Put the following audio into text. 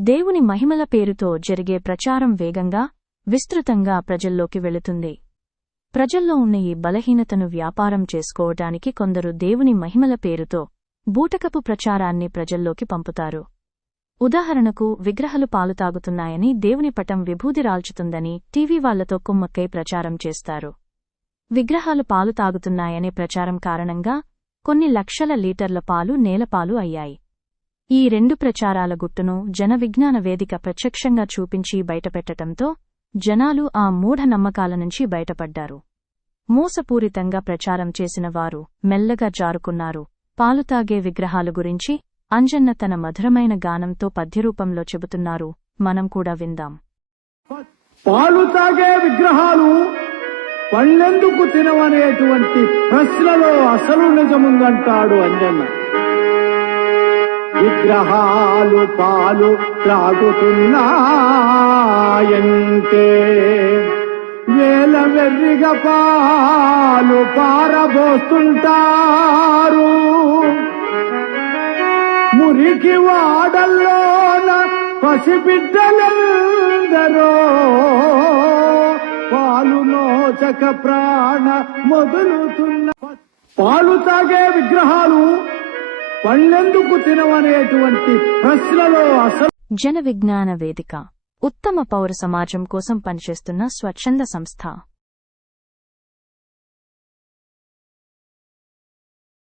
దేవుని మహిమల పేరుతో జరిగే ప్రచారం వేగంగా, విస్తృతంగా ప్రజల్లోకి వెళుతుంది. ప్రజల్లో ఉన్న ఈ బలహీనతను వ్యాపారం చేసుకోవటానికి కొందరు దేవుని మహిమల పేరుతో బూటకపు ప్రచారాన్ని ప్రజల్లోకి పంపుతారు. ఉదాహరణకు, విగ్రహాలు పాలు తాగుతున్నాయని, దేవుని పటం విభూది రాల్చుతుందని టీవీ వాళ్లతో కుమ్మక్కై ప్రచారం చేస్తారు. విగ్రహాలు పాలు తాగుతున్నాయనే ప్రచారం కారణంగా కొన్ని లక్షల లీటర్ల పాలు నేలపాలు అయ్యాయి. ఈ రెండు ప్రచారాల గుట్టును జన విజ్ఞాన వేదిక ప్రత్యక్షంగా చూపించి బయటపెట్టటంతో జనాలు ఆ మూఢ నమ్మకాల నుంచి బయటపడ్డారు. మోసపూరితంగా ప్రచారం చేసిన వారు మెల్లగా జారుకున్నారు. పాలుతాగే విగ్రహాలు గురించి అంజన్న తన మధురమైన గానంతో పద్యరూపంలో చెబుతున్నారు. మనం కూడా విందాం. పాలు తాగే విగ్రహాలు పళ్ళెందుకు తినవనేటువంటి ప్రశ్నలో అసలు నిజముందంటాడు అంజన్న. విగ్రహాలు పాలు త్రాగుతున్నాయంటే వేల వెర్రిగా పాలు పారబోస్తుంటారు. మురికి వాడల్లోన పసిబిడ్డలందరో పాలు నోచక ప్రాణ మొదలుతున్న. పాలు తాగే విగ్రహాలు పళ్ళెందుకు తినవనేటువంటి ప్రశ్నలో అసలు. జన విజ్ఞాన వేదిక ఉత్తమ పౌర సమాజం కోసం పనిచేస్తున్న స్వచ్ఛంద సంస్థ.